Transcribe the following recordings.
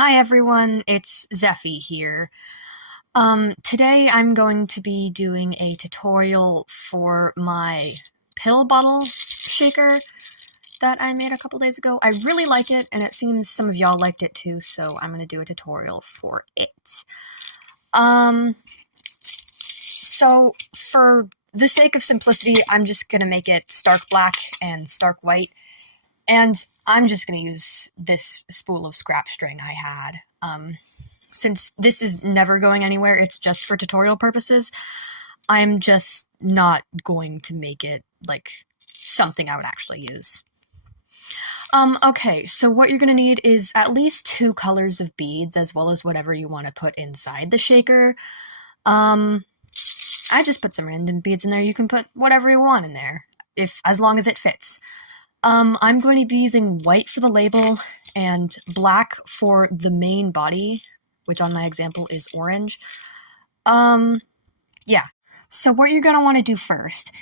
Hi everyone, it's Zeffy here. Today I'm going to be doing a tutorial for my pill bottle shaker that I made a couple days ago. I really like it, and it seems some of y'all liked it too, so I'm going to do a tutorial for it. So for the sake of simplicity, I'm just going to make it stark black and stark white. And I'm just going to use this spool of scrap string I had. Since this is never going anywhere, it's just for tutorial purposes, I'm just not going to make it, like, something I would actually use. Okay, so what you're going to need is at least 2 colors of beads, as well as whatever you want to put inside the shaker. I just put some random beads in there. You can put whatever you want in there, as long as it fits. I'm going to be using white for the label and black for the main body, which on my example is orange. Yeah. So what you're going to want to do first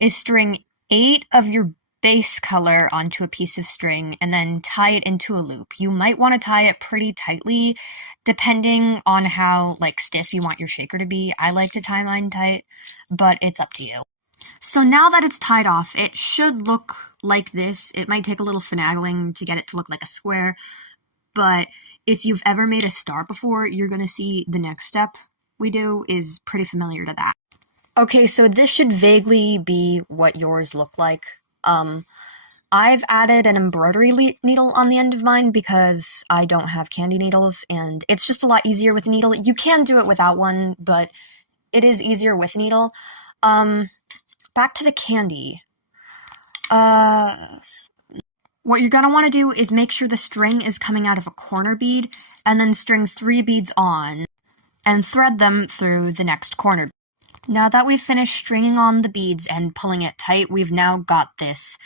is string 8 of your base color onto a piece of string and then tie it into a loop. You might want to tie it pretty tightly depending on how, like, stiff you want your shaker to be. I like to tie mine tight, but it's up to you. So now that it's tied off, it should look like this. It might take a little finagling to get it to look like a square, but if you've ever made a star before, you're going to see the next step we do is pretty familiar to that. Okay, so this should vaguely be what yours look like. I've added an embroidery needle on the end of mine because I don't have Kandi needles, and it's just a lot easier with a needle. You can do it without one, but it is easier with a needle. Back to the Kandi. What you're gonna want to do is make sure the string is coming out of a corner bead, and then string 3 beads on, and thread them through the next corner. Now that we've finished stringing on the beads and pulling it tight, we've now got this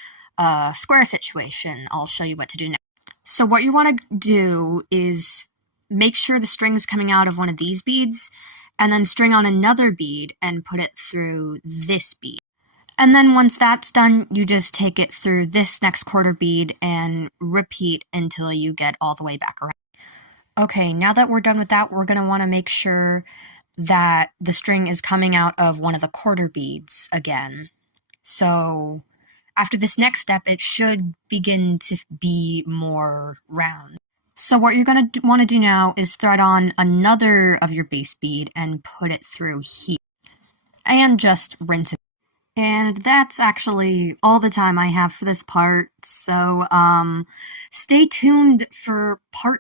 square situation. I'll show you what to do next. So what you want to do is make sure the string is coming out of one of these beads, and then string on another bead and put it through this bead. And then once that's done, you just take it through this next quarter bead and repeat until you get all the way back around. Okay, now that we're done with that, we're going to want to make sure that the string is coming out of one of the quarter beads again. So after this next step, it should begin to be more round. So what you're going to want to do now is thread on another of your base bead and put it through here. And just rinse it. And that's actually all the time I have for this part, so stay tuned for part